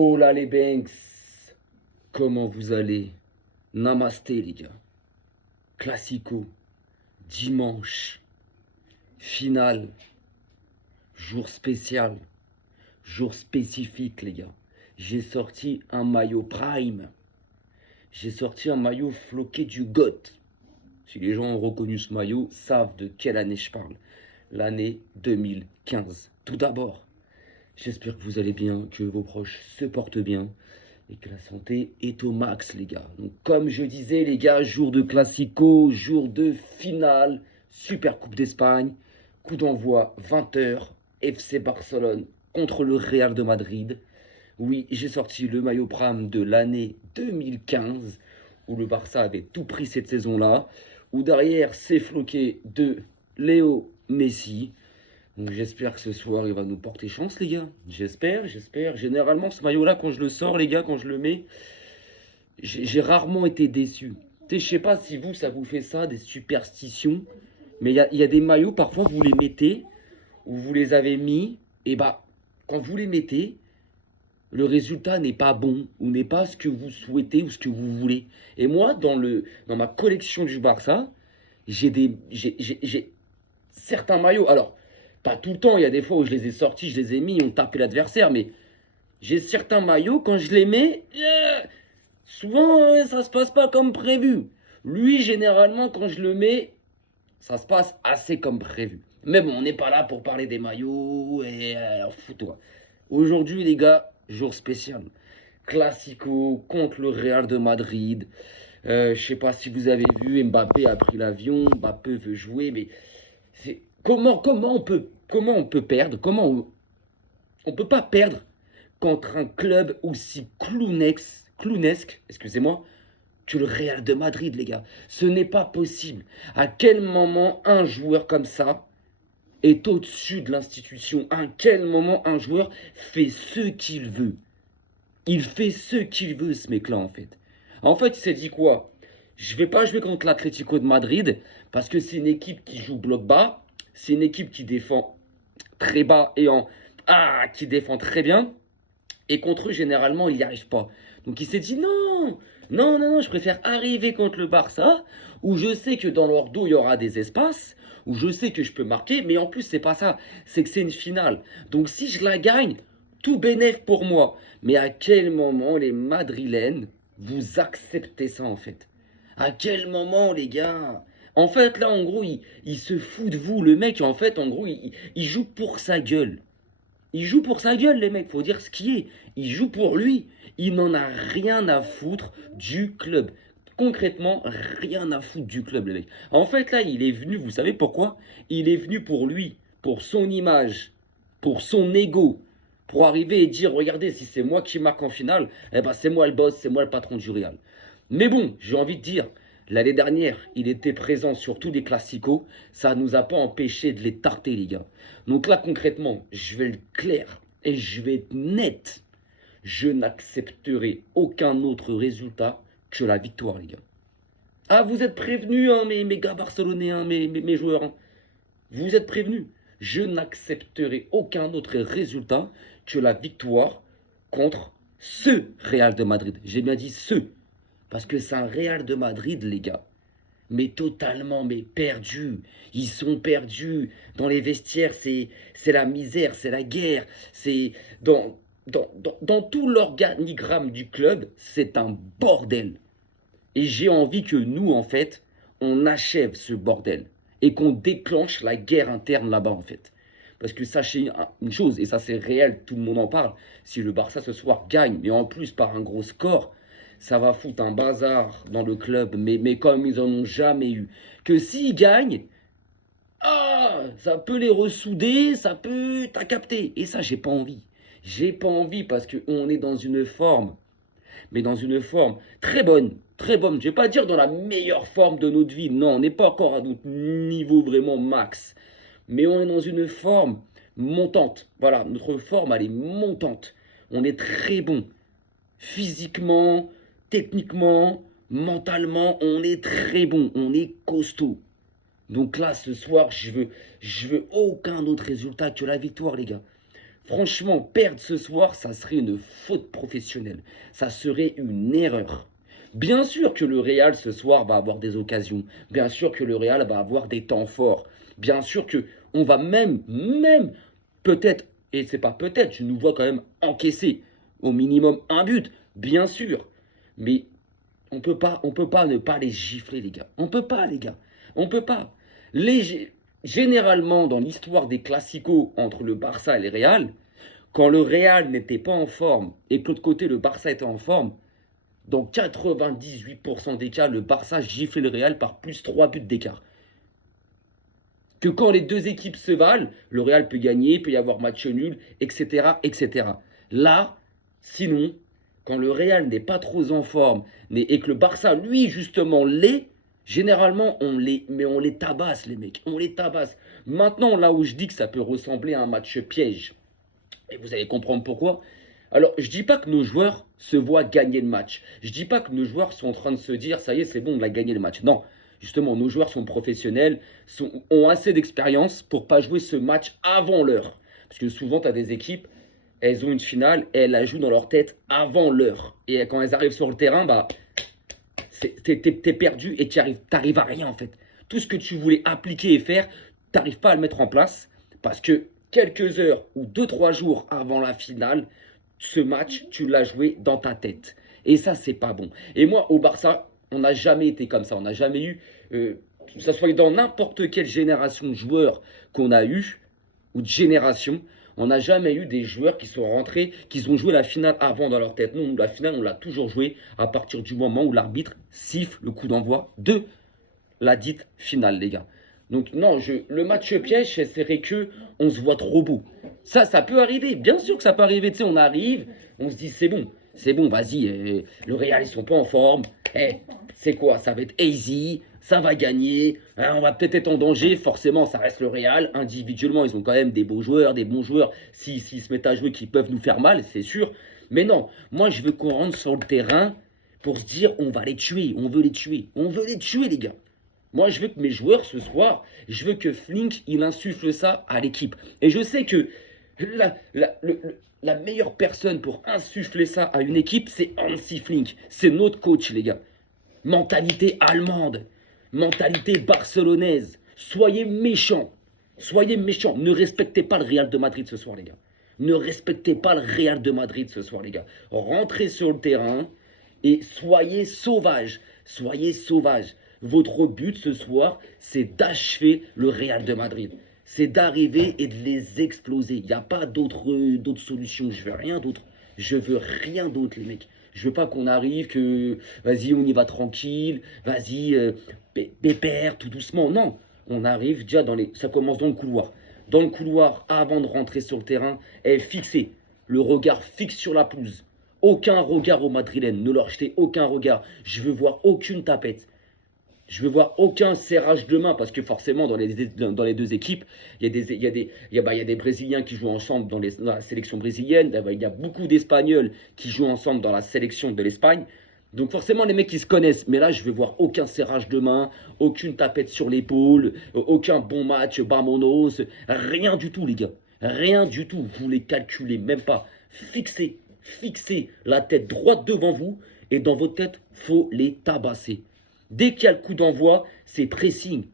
Oh là les Banks, comment vous allez? Namasté les gars. Classico, dimanche, finale, jour spécial, jour spécifique les gars. J'ai sorti un maillot Prime. J'ai sorti un maillot floqué du GOAT. Si les gens ont reconnu ce maillot, savent de quelle année je parle. L'année 2015. Tout d'abord, j'espère que vous allez bien, que vos proches se portent bien et que la santé est au max, les gars. Donc, comme je disais, les gars, jour de Classico, jour de finale, Super Coupe d'Espagne, coup d'envoi 20h, FC Barcelone contre le Real de Madrid. Oui, j'ai sorti le maillot Prime de l'année 2015, où le Barça avait tout pris cette saison-là, où derrière c'est floqué de Léo Messi. Donc j'espère que ce soir il va nous porter chance les gars. J'espère. Généralement ce maillot là quand je le sors les gars, quand je le mets, j'ai rarement été déçu. Je sais pas si vous ça vous fait ça, des superstitions. Mais il y a des maillots parfois vous les mettez, ou vous les avez mis, et bah quand vous les mettez, le résultat n'est pas bon, ou n'est pas ce que vous souhaitez ou ce que vous voulez. Et moi dans ma collection du Barça, j'ai certains maillots. Alors pas tout le temps, il y a des fois où je les ai sortis, je les ai mis, on tapait l'adversaire, mais j'ai certains maillots, quand je les mets, souvent ça se passe pas comme prévu. Lui, généralement, quand je le mets, ça se passe assez comme prévu. Mais bon, on n'est pas là pour parler des maillots, et fous-toi. Aujourd'hui, les gars, jour spécial. Classico contre le Real de Madrid. Je sais pas si vous avez vu, Mbappé a pris l'avion, Mbappé veut jouer, mais comment on peut perdre? On peut pas perdre contre un club aussi clownesque, excusez-moi, que le Real de Madrid, les gars. Ce n'est pas possible. À quel moment un joueur comme ça est au-dessus de l'institution? À quel moment un joueur fait ce qu'il veut? Il fait ce qu'il veut, ce mec-là, en fait. En fait, il s'est dit quoi? Je vais pas jouer contre l'Atlético de Madrid parce que c'est une équipe qui joue bloc bas. C'est une équipe qui défend très bas et qui défend très bien. Et contre eux, généralement, il n'y arrive pas. Donc il s'est dit non, je préfère arriver contre le Barça, où je sais que dans leur dos, il y aura des espaces, où je sais que je peux marquer, mais en plus, c'est pas ça, c'est que c'est une finale. Donc si je la gagne, tout bénef pour moi. Mais à quel moment, les Madrilènes, vous acceptez ça, en fait? À quel moment, les gars? En fait, là, en gros, il se fout de vous. Le mec, en fait, en gros, il joue pour sa gueule. Il joue pour sa gueule, les mecs, faut dire ce qui est. Il joue pour lui. Il n'en a rien à foutre du club. Concrètement, rien à foutre du club, les mecs. En fait, là, il est venu, vous savez pourquoi? Il est venu pour lui, pour son image, pour son ego, pour arriver et dire, regardez, si c'est moi qui marque en finale, eh ben c'est moi le boss, c'est moi le patron du Real. Mais bon, j'ai envie de dire, l'année dernière, il était présent sur tous les classicos, ça ne nous a pas empêché de les tarter, les gars. Donc là, concrètement, je vais être clair et je vais être net. Je n'accepterai aucun autre résultat que la victoire, les gars. Ah, vous êtes prévenus, hein, mes gars barcelonais, hein, mes joueurs. Hein. Vous êtes prévenus. Je n'accepterai aucun autre résultat que la victoire contre ce Real de Madrid. J'ai bien dit ce. Parce que c'est un Real de Madrid, les gars. Mais totalement, mais perdus. Ils sont perdus. Dans les vestiaires, c'est la misère, c'est la guerre. C'est dans tout l'organigramme du club, c'est un bordel. Et j'ai envie que nous, en fait, on achève ce bordel. Et qu'on déclenche la guerre interne là-bas, en fait. Parce que sachez une chose, et ça c'est réel, tout le monde en parle, si le Barça ce soir gagne, mais en plus par un gros score, ça va foutre un bazar dans le club, mais comme ils en ont jamais eu. Que s'ils gagnent, ça peut les ressouder, ça peut... T'as capté. Et ça, j'ai pas envie. J'ai pas envie parce qu'on est dans une forme, mais dans une forme très bonne, très bonne. Je vais pas dire dans la meilleure forme de notre vie. Non, on n'est pas encore à notre niveau vraiment max. Mais on est dans une forme montante. Voilà, notre forme, elle est montante. On est très bon. Physiquement, techniquement, mentalement, on est très bon. On est costaud. Donc là, ce soir, je veux aucun autre résultat que la victoire, les gars. Franchement, perdre ce soir, ça serait une faute professionnelle. Ça serait une erreur. Bien sûr que le Real ce soir va avoir des occasions. Bien sûr que le Real va avoir des temps forts. Bien sûr que on va même, peut-être, et c'est pas peut-être, je nous vois quand même encaisser au minimum un but. Bien sûr. Mais on peut pas ne pas les gifler, les gars. On peut pas, les gars. On peut pas. Généralement, dans l'histoire des classicos entre le Barça et le Real, quand le Real n'était pas en forme et que l'autre côté, le Barça était en forme, dans 98% des cas, le Barça giflait le Real par plus 3 buts d'écart. Que quand les deux équipes se valent, le Real peut gagner, il peut y avoir match nul, etc., etc. Là, sinon, quand le Real n'est pas trop en forme et que le Barça, lui, justement, l'est, généralement, on les tabasse, les mecs. On les tabasse. Maintenant, là où je dis que ça peut ressembler à un match piège, et vous allez comprendre pourquoi. Alors, je dis pas que nos joueurs se voient gagner le match. Je dis pas que nos joueurs sont en train de se dire, ça y est, c'est bon, on a gagné le match. Non, justement, nos joueurs sont professionnels, ont assez d'expérience pour pas jouer ce match avant l'heure. Parce que souvent, tu as des équipes, elles ont une finale et elles la jouent dans leur tête avant l'heure. Et quand elles arrivent sur le terrain, bah, t'es perdu et t'arrives à rien en fait. Tout ce que tu voulais appliquer et faire, t'arrives pas à le mettre en place parce que quelques heures ou 2-3 jours avant la finale, ce match, tu l'as joué dans ta tête. Et ça, c'est pas bon. Et moi, au Barça, on n'a jamais été comme ça. On n'a jamais eu, que ce soit dans n'importe quelle génération de joueurs qu'on a eu, ou de génération, on n'a jamais eu des joueurs qui sont rentrés, qui ont joué la finale avant dans leur tête. Nous, la finale, on l'a toujours joué à partir du moment où l'arbitre siffle le coup d'envoi de la dite finale, les gars. Donc non, le match piège, c'est que on se voit trop beau. Ça peut arriver, bien sûr que ça peut arriver. Tu sais, on arrive, on se dit c'est bon, vas-y. Le Real, ils sont pas en forme. C'est quoi? Ça va être easy, ça va gagner. Hein, on va peut-être être en danger. Forcément, ça reste le Real. Individuellement, ils ont quand même des beaux joueurs, des bons joueurs. S'ils se mettent à jouer, qui peuvent nous faire mal, c'est sûr. Mais non, moi, je veux qu'on rentre sur le terrain pour se dire on va les tuer, on veut les tuer, on veut les tuer, les gars. Moi, je veux que mes joueurs, ce soir, je veux que Flink, il insuffle ça à l'équipe. Et je sais que la meilleure personne pour insuffler ça à une équipe, c'est Hansi Flink. C'est notre coach, les gars. Mentalité allemande, mentalité barcelonaise. Soyez méchants. Soyez méchants. Ne respectez pas le Real de Madrid ce soir, les gars. Ne respectez pas le Real de Madrid ce soir, les gars. Rentrez sur le terrain et soyez sauvages. Soyez sauvages. Votre but ce soir, c'est d'achever le Real de Madrid. C'est d'arriver et de les exploser. Il n'y a pas d'autre solution. Je veux rien d'autre. Je veux rien d'autre, les mecs. Je veux pas qu'on arrive, que vas-y, on y va tranquille, vas-y, pépère, tout doucement. Non, on arrive déjà ça commence dans le couloir. Dans le couloir, avant de rentrer sur le terrain, est fixé. Le regard fixe sur la pelouse. Aucun regard aux Madrilènes. Ne leur jetez aucun regard. Je veux voir aucune tapette. Je veux voir aucun serrage de main parce que forcément dans les deux équipes, il y a des Brésiliens qui jouent ensemble dans la sélection brésilienne, il y a beaucoup d'Espagnols qui jouent ensemble dans la sélection de l'Espagne. Donc forcément les mecs ils se connaissent, mais là je veux voir aucun serrage de main, aucune tapette sur l'épaule, aucun bon match, vamonos, rien du tout les gars. Rien du tout, vous les calculez même pas. Fixez la tête droite devant vous et dans votre tête, faut les tabasser. Dès qu'il y a le coup d'envoi, c'est pressing,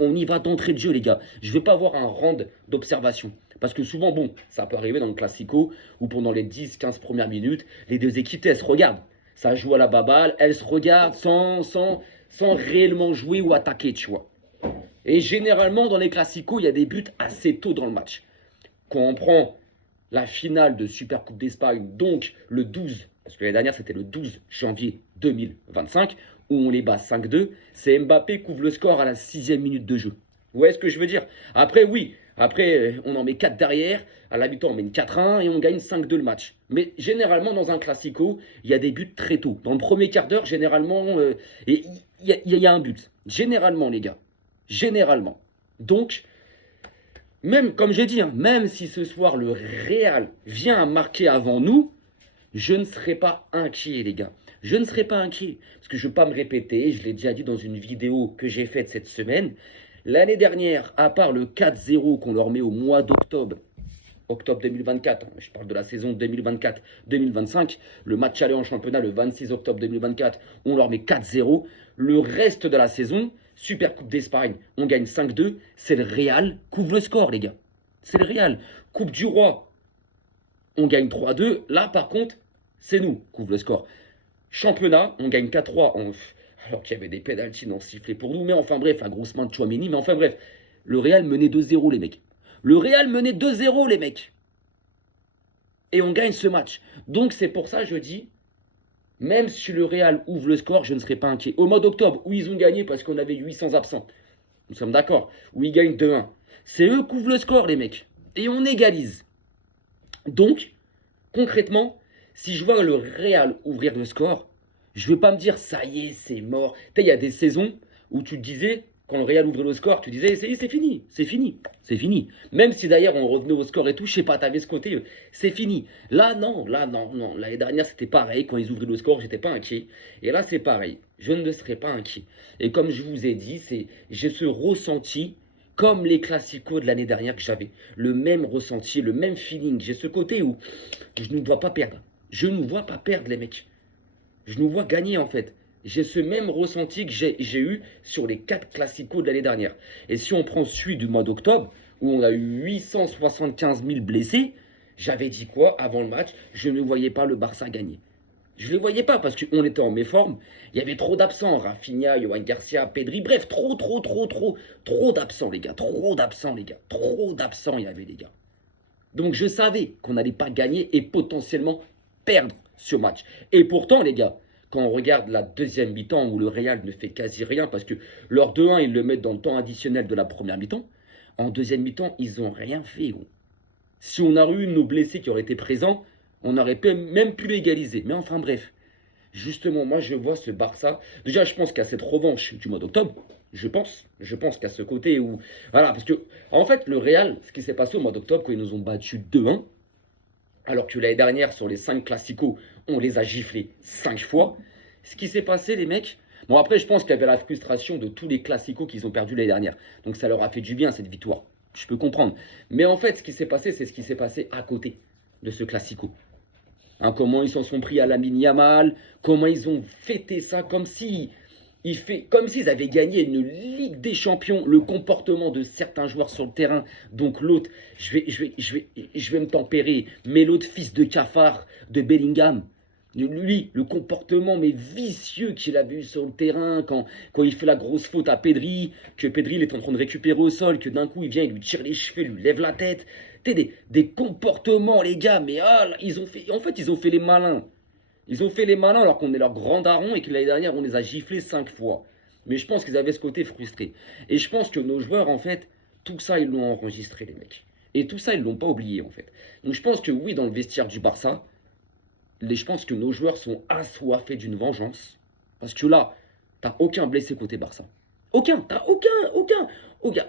on y va d'entrée de jeu les gars. Je ne vais pas avoir un round d'observation. Parce que souvent, bon, ça peut arriver dans le Classico, où pendant les 10-15 premières minutes, les deux équipes, elles se regardent. Ça joue à la baballe, elles se regardent sans réellement jouer ou attaquer, tu vois. Et généralement, dans les Classicos, il y a des buts assez tôt dans le match. Quand on prend la finale de Super Coupe d'Espagne, donc le 12, parce que l'année dernière, c'était le 12 janvier 2025, où on les bat 5-2, c'est Mbappé qui ouvre le score à la 6e minute de jeu. Vous voyez ce que je veux dire? Après, oui, on en met 4 derrière, à la mi-temps on met une 4-1 et on gagne 5-2 le match. Mais généralement, dans un Classico, il y a des buts très tôt. Dans le premier quart d'heure, généralement, il y a un but. Généralement, les gars. Généralement. Donc, même, comme j'ai dit, hein, même si ce soir le Real vient à marquer avant nous, je ne serai pas inquiet, les gars. Je ne serai pas inquiet. Parce que je ne veux pas me répéter, je l'ai déjà dit dans une vidéo que j'ai faite cette semaine. L'année dernière, à part le 4-0 qu'on leur met au mois d'octobre, octobre 2024, je parle de la saison 2024-2025, le match aller en championnat le 26 octobre 2024, on leur met 4-0. Le reste de la saison, Super Coupe d'Espagne, on gagne 5-2. C'est le Real, couvre le score, les gars. C'est le Real. Coupe du Roi, on gagne 3-2. Là, par contre, c'est nous, couvre le score. Championnat, on gagne 4-3. Alors qu'il y avait des pénaltys non sifflés pour nous. Mais enfin bref, la grosse main de Tchouaméni. Mais enfin bref, le Real menait 2-0, les mecs. Le Real menait 2-0, les mecs. Et on gagne ce match. Donc c'est pour ça, je dis, même si le Real ouvre le score, je ne serai pas inquiet. Au mois d'octobre, où ils ont gagné parce qu'on avait 800 absents. Nous sommes d'accord. Où ils gagnent 2-1. C'est eux qui ouvrent le score, les mecs. Et on égalise. Donc, concrètement, si je vois le Real ouvrir le score, je ne vais pas me dire, ça y est, c'est mort. Tu sais, il y a des saisons où tu te disais, quand le Real ouvrait le score, tu disais, c'est fini, c'est fini, c'est fini. Même si d'ailleurs on revenait au score et tout, je sais pas, tu avais ce côté, c'est fini. Là, non, non. L'année dernière, c'était pareil. Quand ils ouvraient le score, j'étais pas inquiet. Et là, c'est pareil. Je ne serai pas inquiet. Et comme je vous ai dit, j'ai ce ressenti, comme les classicos de l'année dernière que j'avais. Le même ressenti, le même feeling. J'ai ce côté où je ne dois pas perdre. Je ne vois pas perdre, les mecs. Je nous vois gagner, en fait. J'ai ce même ressenti que j'ai eu sur les 4 classicos de l'année dernière. Et si on prend celui du mois d'octobre, où on a eu 875 000 blessés, j'avais dit quoi avant le match? Je ne voyais pas le Barça gagner. Je ne les voyais pas parce qu'on était en méforme. Il y avait trop d'absents. Rafinha, Yohan Garcia, Pedri. Bref, trop d'absents, les gars. Trop d'absents, les gars. Trop d'absents, il y avait, les gars. Donc je savais qu'on n'allait pas gagner et potentiellement perdre ce match. Et pourtant, les gars, quand on regarde la deuxième mi-temps où le Real ne fait quasi rien, parce que leur 2-1, ils le mettent dans le temps additionnel de la première mi-temps, en deuxième mi-temps, ils n'ont rien fait, gros. Si on a eu nos blessés qui auraient été présents, on aurait même pu l'égaliser. Mais enfin bref, justement, moi je vois ce Barça. Déjà, je pense qu'à cette revanche du mois d'octobre, je pense qu'à ce côté où... Voilà, parce que, en fait, le Real, ce qui s'est passé au mois d'octobre, quand ils nous ont battus 2-1, alors que l'année dernière, sur les 5 classicos, on les a giflés 5 fois. Ce qui s'est passé, les mecs... Bon, après, je pense qu'il y avait la frustration de tous les classicos qu'ils ont perdus l'année dernière. Donc ça leur a fait du bien, cette victoire. Je peux comprendre. Mais en fait, ce qui s'est passé, c'est ce qui s'est passé à côté de ce classico. Hein, comment ils s'en sont pris à Lamine Yamal, comment ils ont fêté ça comme si... Comme s'ils avaient gagné une Ligue des Champions, le comportement de certains joueurs sur le terrain. Donc l'autre, je vais me tempérer, mais l'autre fils de cafard de Bellingham, lui, le comportement mais vicieux qu'il avait eu sur le terrain quand il fait la grosse faute à Pedri, que Pedri il est en train de récupérer au sol, que d'un coup il vient, il lui tire les cheveux, il lui lève la tête. Des comportements, les gars, mais en fait, ils ont fait les malins. Ils ont fait les malins alors qu'on est leur grand daron et que l'année dernière, on les a giflés 5 fois. Mais je pense qu'ils avaient ce côté frustré. Et je pense que nos joueurs, en fait, tout ça, ils l'ont enregistré, les mecs. Et tout ça, ils ne l'ont pas oublié, en fait. Donc je pense que oui, dans le vestiaire du Barça, je pense que nos joueurs sont assoiffés d'une vengeance. Parce que là, t'as aucun blessé côté Barça. T'as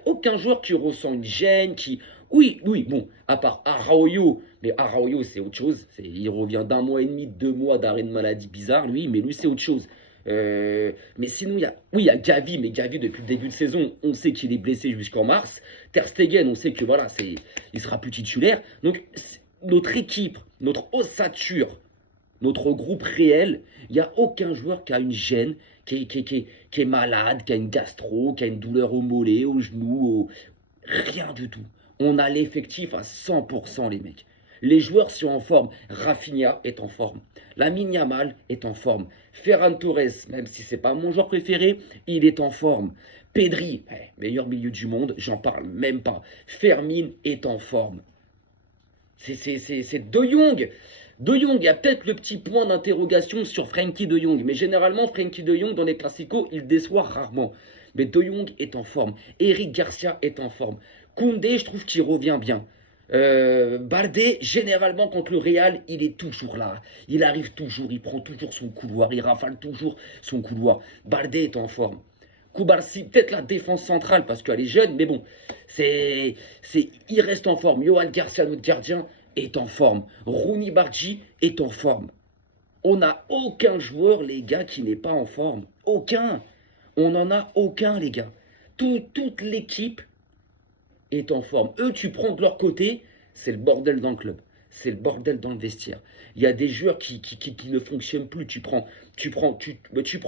aucun joueur qui ressent une gêne, qui... Oui, bon, à part Araujo, mais Araujo c'est autre chose. Il revient d'un mois et demi, 2 mois d'arrêt de maladie bizarre, lui, mais lui c'est autre chose. Mais sinon, il y a Gavi, mais Gavi depuis le début de saison, on sait qu'il est blessé jusqu'en mars. Ter Stegen, on sait que voilà, il sera plus titulaire. Donc notre équipe, notre ossature, notre groupe réel, il n'y a aucun joueur qui a une gêne, qui est malade, qui a une gastro, qui a une douleur au mollet, au genou, rien du tout. On a l'effectif à 100%, les mecs. Les joueurs sont en forme. Rafinha est en forme. Lamine Yamal est en forme. Ferran Torres, même si c'est pas mon joueur préféré, il est en forme. Pedri, meilleur milieu du monde, j'en parle même pas. Fermin est en forme. C'est De Jong. De Jong, il y a peut-être le petit point d'interrogation sur Frenkie De Jong. Mais généralement, Frenkie De Jong, dans les classicos, il déçoit rarement. Mais De Jong est en forme. Eric Garcia est en forme. Koundé, je trouve qu'il revient bien. Baldé, généralement, contre le Real, il est toujours là. Il arrive toujours, il prend toujours son couloir, il rafale toujours son couloir. Baldé est en forme. Koubarsi, peut-être la défense centrale, parce qu'elle est jeune, mais bon, il reste en forme. Yohan Garcia, notre gardien, est en forme. Rooney Bargi est en forme. On n'a aucun joueur, les gars, qui n'est pas en forme. Aucun. On n'en a aucun, les gars. Toute l'équipe est en forme. Eux, tu prends de leur côté, c'est le bordel dans le club. C'est le bordel dans le vestiaire. Il y a des joueurs qui ne fonctionnent plus. Tu prends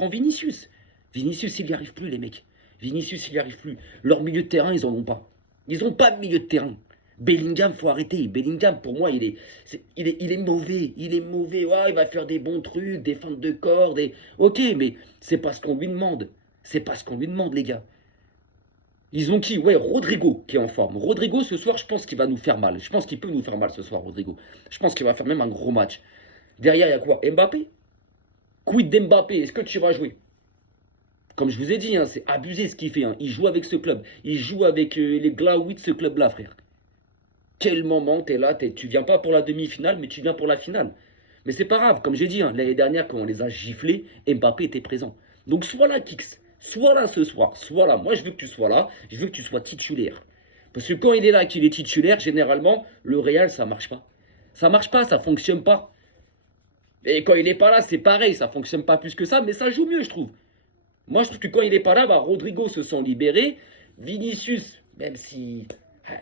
Vinicius. Vinicius, il n'y arrive plus, les mecs. Vinicius, il n'y arrive plus. Leur milieu de terrain, ils n'en ont pas. Ils n'ont pas de milieu de terrain. Bellingham, faut arrêter. Bellingham, pour moi, il est mauvais. Il est mauvais. Ouais, il va faire des bons trucs, des feintes de corps. Ok, mais c'est pas ce qu'on lui demande. C'est pas ce qu'on lui demande, les gars. Ils ont qui? Ouais, Rodrigo qui est en forme. Rodrigo, ce soir, je pense qu'il va nous faire mal. Je pense qu'il peut nous faire mal ce soir, Rodrigo. Je pense qu'il va faire même un gros match. Derrière, il y a quoi? Mbappé? Quid d'Mbappé? Est-ce que tu vas jouer? Comme je vous ai dit, hein, c'est abusé ce qu'il fait. Hein. Il joue avec ce club. Il joue avec les glaouis de ce club-là, frère. Quel moment t'es là, tu viens pas pour la demi-finale, mais tu viens pour la finale. Mais c'est pas grave, comme j'ai dit, hein, l'année dernière, quand on les a giflés, Mbappé était présent. Donc sois là, Kix. Sois là ce soir. Sois là. Moi, je veux que tu sois là. Je veux que tu sois titulaire. Parce que quand il est là, qu'il est titulaire, généralement, le Real, ça marche pas. Ça marche pas, ça fonctionne pas. Et quand il n'est pas là, c'est pareil, ça fonctionne pas plus que ça, mais ça joue mieux, je trouve. Moi, je trouve que quand il n'est pas là, bah, Rodrigo se sent libéré. Vinicius, même si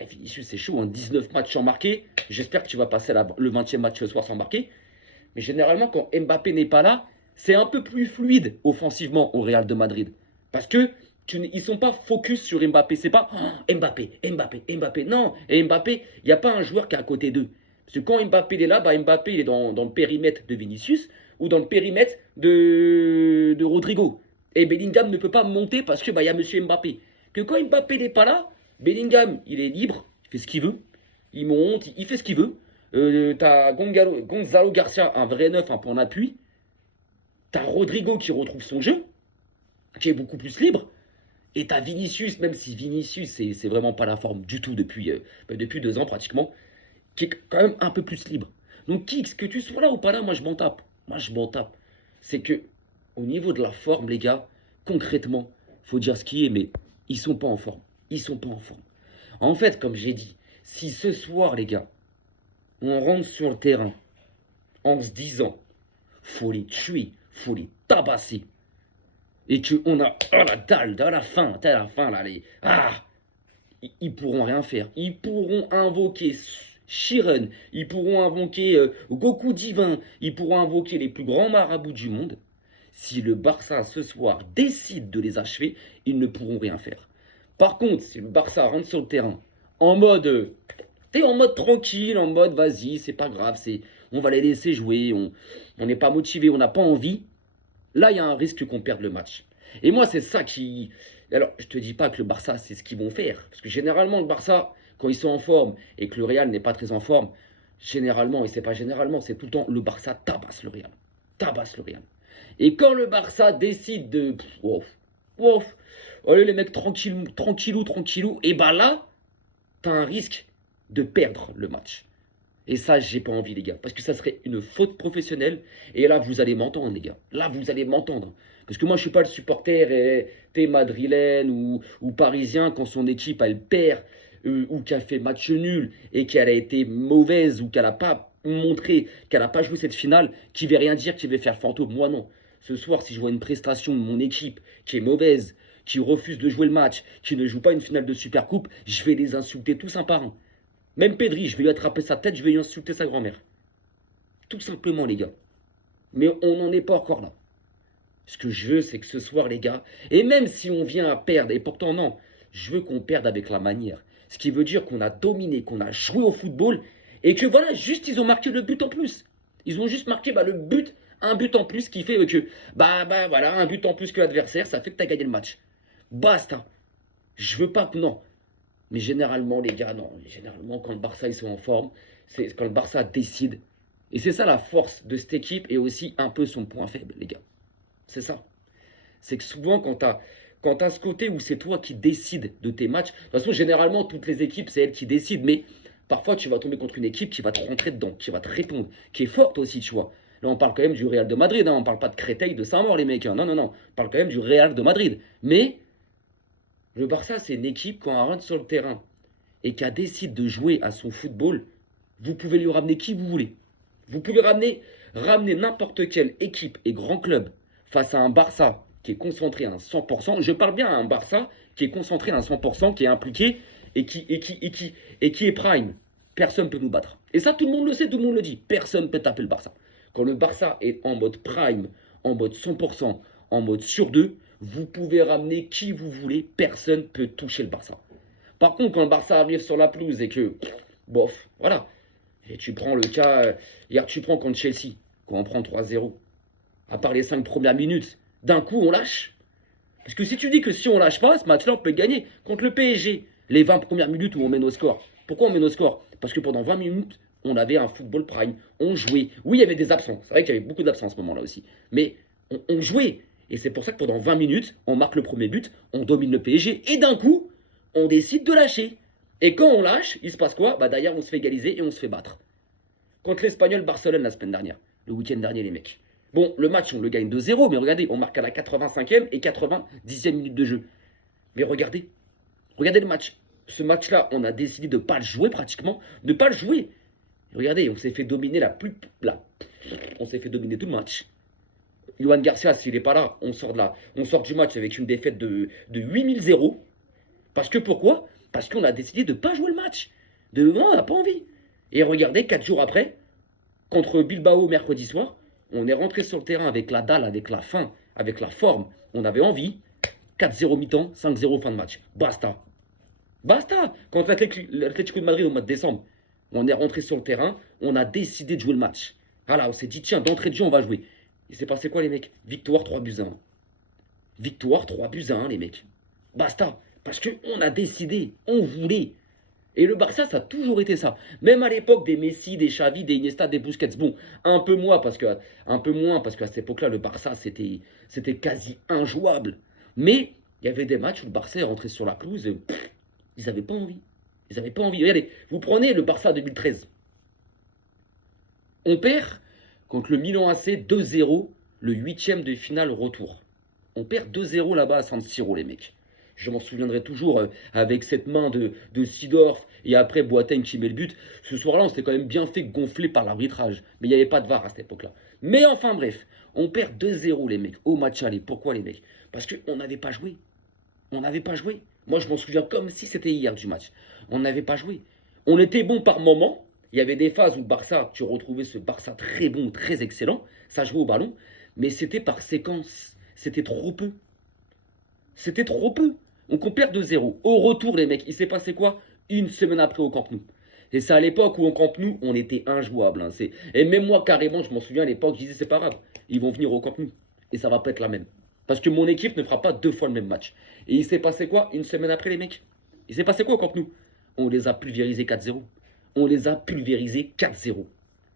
Vinicius, c'est chaud, hein, 19 matchs sans marquer. J'espère que tu vas passer le 20e match ce soir sans marquer. Mais généralement, quand Mbappé n'est pas là, c'est un peu plus fluide offensivement au Real de Madrid. Parce que ils ne sont pas focus sur Mbappé. C'est pas Mbappé, Mbappé, Mbappé. Non, et Mbappé, il n'y a pas un joueur qui est à côté d'eux. Parce que quand Mbappé est là, bah, Mbappé il est dans le périmètre de Vinicius ou dans le périmètre de Rodrigo. Et Bellingham ne peut pas monter parce que bah, y a Monsieur Mbappé. Que quand Mbappé n'est pas là, Bellingham, il est libre, il fait ce qu'il veut. Il monte, il fait ce qu'il veut. T'as Gonzalo Garcia, un vrai neuf, un point d'appui. T'as Rodrigo qui retrouve son jeu, qui est beaucoup plus libre. Et t'as Vinicius, même si Vinicius, c'est vraiment pas la forme du tout depuis 2 ans pratiquement, qui est quand même un peu plus libre. Donc, Kix, que tu sois là ou pas là, moi je m'en tape. Moi je m'en tape. C'est que, au niveau de la forme, les gars, concrètement, faut dire ce qui est, mais ils sont pas en forme. Ils sont pas en forme. En fait, comme j'ai dit, si ce soir, les gars, on rentre sur le terrain en se disant, faut les tuer, faut les tabasser, et qu'on a la dalle, à la fin là, ils pourront rien faire. Ils pourront invoquer Shiren, ils pourront invoquer Goku divin, ils pourront invoquer les plus grands marabouts du monde. Si le Barça ce soir décide de les achever, ils ne pourront rien faire. Par contre, si le Barça rentre sur le terrain en mode, t'es en mode tranquille, en mode vas-y, c'est pas grave, on va les laisser jouer, on n'est pas motivé, on n'a pas envie. Là, il y a un risque qu'on perde le match. Et moi, c'est ça qui... Alors, je te dis pas que le Barça, c'est ce qu'ils vont faire. Parce que généralement, le Barça, quand ils sont en forme et que le Real n'est pas très en forme, généralement, et c'est pas généralement, c'est tout le temps, le Barça tabasse le Real. Tabasse le Real. Et quand le Barça décide de... allez les mecs, tranquillou, et bah là, t'as un risque de perdre le match. Et ça, j'ai pas envie, les gars. Parce que ça serait une faute professionnelle. Et là, vous allez m'entendre, les gars. Là, vous allez m'entendre. Parce que moi, je suis pas le supporter madrilène ou parisien quand son équipe, elle perd ou qu'elle fait match nul et qu'elle a été mauvaise ou qu'elle n'a pas montré, qu'elle n'a pas joué cette finale, qui ne veut rien dire, qui veut faire fantôme. Moi, non. Ce soir, si je vois une prestation de mon équipe qui est mauvaise, qui refuse de jouer le match, qui ne joue pas une finale de Supercoupe, je vais les insulter tous un par un. Même Pedri, je vais lui attraper sa tête, je vais lui insulter sa grand-mère. Tout simplement, les gars. Mais on n'en est pas encore là. Ce que je veux, c'est que ce soir, les gars, et même si on vient à perdre, et pourtant non, je veux qu'on perde avec la manière. Ce qui veut dire qu'on a dominé, qu'on a joué au football, et que voilà, juste ils ont marqué le but en plus. Ils ont juste marqué le but, un but en plus qui fait que, voilà, un but en plus que l'adversaire, ça fait que tu as gagné le match. Basta. Je veux pas que, non. Mais généralement, les gars, non. Généralement, quand le Barça ils sont en forme, c'est quand le Barça décide. Et c'est ça la force de cette équipe et aussi un peu son point faible, les gars. C'est ça. C'est que souvent, quand t'as ce côté où c'est toi qui décides de tes matchs, de toute façon, généralement, toutes les équipes, c'est elles qui décident. Mais parfois, tu vas tomber contre une équipe qui va te rentrer dedans, qui va te répondre, qui est forte aussi, tu vois. Là, on parle quand même du Real de Madrid. Hein. On parle pas de Créteil, de Saint-Maur, les mecs. Hein. Non. On parle quand même du Real de Madrid. Mais le Barça, c'est une équipe, quand elle rentre sur le terrain et qu'elle décide de jouer à son football, vous pouvez lui ramener qui vous voulez. Vous pouvez ramener n'importe quelle équipe et grand club face à un Barça qui est concentré à 100%. Je parle bien à un Barça qui est concentré à 100%, qui est impliqué et qui est prime. personne ne peut nous battre. Et ça, tout le monde le sait, tout le monde le dit. Personne ne peut taper le Barça. Quand le Barça est en mode prime, en mode 100%, en mode sur deux, vous pouvez ramener qui vous voulez, personne ne peut toucher le Barça. Par contre, quand le Barça arrive sur la pelouse et que, bof, voilà. Et tu prends le cas, hier tu prends contre Chelsea, quand on prend 3-0. À part les 5 premières minutes, d'un coup on lâche. Parce que si tu dis que si on lâche pas, ce match-là on peut gagner. Contre le PSG, les 20 premières minutes où on met nos scores. Pourquoi on met nos scores? Parce que pendant 20 minutes, on avait un football prime. On jouait. Oui, il y avait des absents. C'est vrai qu'il y avait beaucoup d'absents à ce moment-là aussi. Mais on jouait. Et c'est pour ça que pendant 20 minutes, on marque le premier but, on domine le PSG. Et d'un coup, on décide de lâcher. Et quand on lâche, il se passe quoi? Bah derrière, on se fait égaliser et on se fait battre. Contre l'Espagnol Barcelone la semaine dernière. Le week-end dernier, les mecs. Bon, le match, on le gagne 2-0, mais regardez, on marque à la 85e et 90e minute de jeu. Mais regardez, regardez le match. Ce match-là, on a décidé de ne pas le jouer pratiquement, de ne pas le jouer. Et regardez, on s'est fait dominer on s'est fait dominer tout le match. Yohan Garcia, s'il n'est pas là, on sort du match avec une défaite de 8000-0. Parce que pourquoi? Parce qu'on a décidé de ne pas jouer le match. Non, on n'a pas envie. Et regardez, 4 jours après, contre Bilbao mercredi soir, on est rentré sur le terrain avec la dalle, avec la faim, avec la forme. On avait envie. 4-0 mi-temps, 5-0 fin de match. Basta. Basta. Contre l'Atlético de Madrid au mois de décembre, on est rentré sur le terrain, on a décidé de jouer le match. Voilà, on s'est dit, tiens, d'entrée de jeu, on va jouer. Il s'est passé quoi, les mecs? Victoire 3-1. Victoire 3-1, les mecs. Basta. Parce qu'on a décidé, on voulait. Et le Barça, ça a toujours été ça. Même à l'époque des Messi, des Xavi, des Iniesta, des Busquets. Bon, un peu moins parce qu'à cette époque-là, le Barça, c'était quasi injouable. Mais il y avait des matchs où le Barça est rentré sur la pelouse et ils n'avaient pas envie. Ils n'avaient pas envie. Regardez, vous prenez le Barça 2013. On perd contre le Milan AC 2-0, le 8e de finale retour. On perd 2-0 là-bas à San Siro, les mecs. Je m'en souviendrai toujours avec cette main de Seedorf et après Boateng qui met le but. Ce soir-là, on s'était quand même bien fait gonfler par l'arbitrage. Mais il n'y avait pas de VAR à cette époque-là. Mais enfin bref, on perd 2-0 les mecs au match aller. Pourquoi les mecs? Parce qu'on n'avait pas joué. On n'avait pas joué. Moi je m'en souviens comme si c'était hier du match. On n'avait pas joué. On était bon par moment. Il y avait des phases où le Barça, tu retrouvais ce Barça très bon, très excellent. Ça jouait au ballon. Mais c'était par séquence. C'était trop peu. C'était trop peu. Donc on perd 2-0. Au retour, les mecs, il s'est passé quoi? Une semaine après au Camp Nou. Et c'est à l'époque où au Camp Nou, on était injouable. Hein. Et même moi, carrément, je m'en souviens à l'époque, je disais, c'est pas grave. Ils vont venir au Camp Nou. Et ça va pas être la même. Parce que mon équipe ne fera pas 2 fois le même match. Et il s'est passé quoi une semaine après, les mecs? Il s'est passé quoi au Camp Nou? On les a pulvérisés 4-0. On les a pulvérisés 4-0.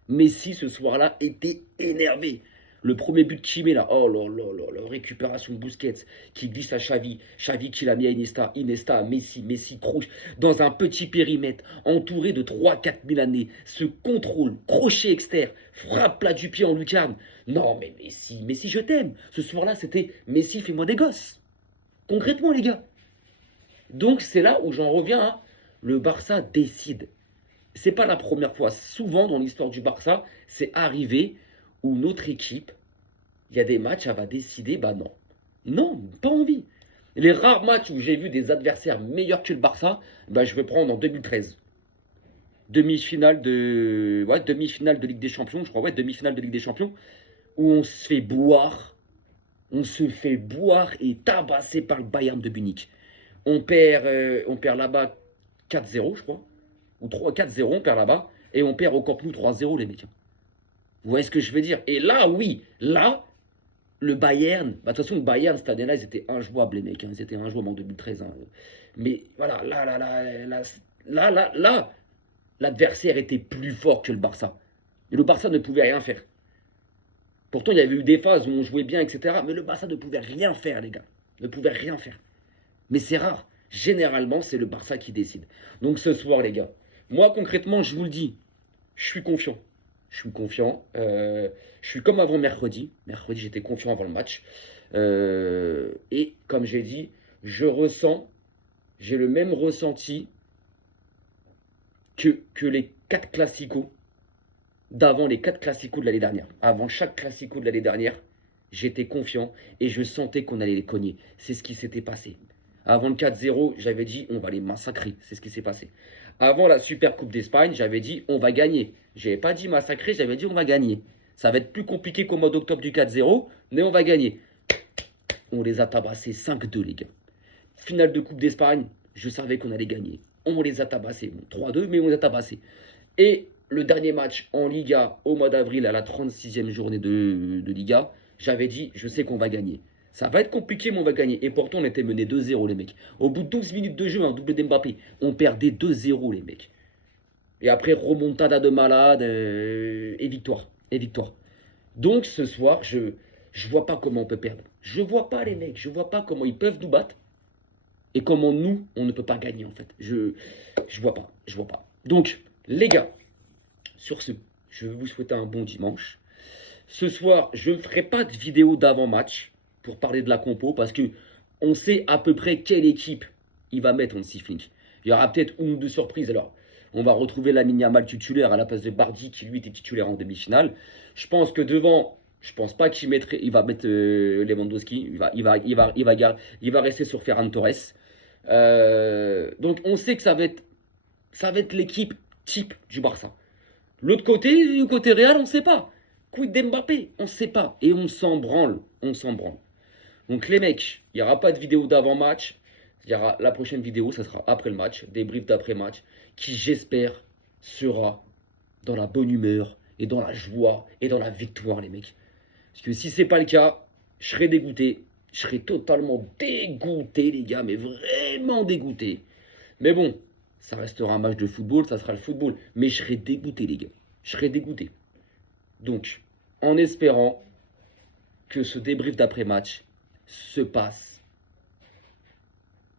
Messi, ce soir-là, était énervé. Le premier but qu'il met là, oh là là là là, récupération de Busquets qui glisse à Xavi, Xavi qui l'a mis à Iniesta, Iniesta à Messi, Messi croche dans un petit périmètre, entouré de 3-4 Milanais, se contrôle, crochet externe, frappe plat du pied en lucarne. Non mais Messi, Messi je t'aime. Ce soir-là c'était Messi fais-moi des gosses. Concrètement les gars. Donc c'est là où j'en reviens à le Barça décide. C'est pas la première fois, souvent dans l'histoire du Barça, c'est arrivé où notre équipe, il y a des matchs, elle va décider, bah non. Non, pas envie. Les rares matchs où j'ai vu des adversaires meilleurs que le Barça, bah je vais prendre en 2013. Demi-finale de Ligue des Champions, je crois, ouais, demi-finale de Ligue des Champions, où on se fait boire et tabasser par le Bayern de Munich. On perd là-bas 4-0, je crois, ou 3-4-0, on perd là-bas, et on perd au Camp Nou 3-0, les mecs. Vous voyez ce que je veux dire? Et là, oui, là, le Bayern, bah, de toute façon, le Bayern, cette année-là, ils étaient injouables, les mecs. Hein, ils étaient injouables en 2013. Hein. Mais voilà, là, l'adversaire était plus fort que le Barça. Et le Barça ne pouvait rien faire. Pourtant, il y avait eu des phases où on jouait bien, etc. Mais le Barça ne pouvait rien faire, les gars. Ne pouvait rien faire. Mais c'est rare. Généralement, c'est le Barça qui décide. Donc ce soir, les gars, moi, concrètement, je vous le dis, je suis confiant. Je suis confiant. Je suis comme avant mercredi. Mercredi, j'étais confiant avant le match. Et comme j'ai dit, j'ai le même ressenti que les 4 classicos d'avant les 4 classicos de l'année dernière. Avant chaque classico de l'année dernière, j'étais confiant et je sentais qu'on allait les cogner. C'est ce qui s'était passé. Avant le 4-0, j'avais dit on va les massacrer. C'est ce qui s'est passé. Avant la Super Coupe d'Espagne, j'avais dit on va gagner. Je n'avais pas dit massacrer, j'avais dit on va gagner. Ça va être plus compliqué qu'au mois d'octobre du 4-0, mais on va gagner. On les a tabassés 5-2, les gars. Finale de Coupe d'Espagne, je savais qu'on allait gagner. On les a tabassés. Bon, 3-2, mais on les a tabassés. Et le dernier match en Liga au mois d'avril, à la 36e journée de Liga, j'avais dit, je sais qu'on va gagner. Ça va être compliqué, mais on va gagner. Et pourtant, on était mené 2-0, les mecs. Au bout de 12 minutes de jeu, un double d'Mbappé, on perdait 2-0, les mecs. Et après, remontada de malade et victoire. Et victoire. Donc, ce soir, je vois pas comment on peut perdre. Je vois pas, les mecs. Je vois pas comment ils peuvent nous battre. Et comment nous, on ne peut pas gagner, en fait. Je vois pas. Je vois pas. Donc, les gars, sur ce, je vais vous souhaiter un bon dimanche. Ce soir, je ne ferai pas de vidéo d'avant-match pour parler de la compo parce que on sait à peu près quelle équipe il va mettre en Flink. Il y aura peut-être une ou deux surprises. Alors, on va retrouver Lamine Yamal titulaire à la place de Bardi qui lui était titulaire en demi-finale. Je pense que devant, je pense pas il va mettre Lewandowski. Il va rester sur Ferran Torres. Donc, on sait que ça va être l'équipe type du Barça. L'autre côté, du côté Real, on ne sait pas. Quid d'Mbappé, on ne sait pas. Et on s'en branle. On s'en branle. Donc les mecs, il n'y aura pas de vidéo d'avant-match. Il y aura la prochaine vidéo, ça sera après le match. Débrief d'après-match. Qui, j'espère, sera dans la bonne humeur et dans la joie et dans la victoire, les mecs. Parce que si c'est pas le cas, je serai dégoûté. Je serai totalement dégoûté, les gars. Mais vraiment dégoûté. Mais bon, ça restera un match de football, ça sera le football. Mais je serai dégoûté, les gars. Je serai dégoûté. Donc, en espérant que ce débrief d'après-match se passe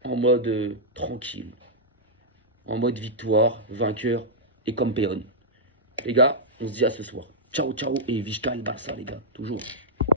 en mode tranquille, en mode victoire, vainqueur et campeón. Les gars, on se dit à ce soir. Ciao, ciao et Vizca el Barça, les gars, toujours.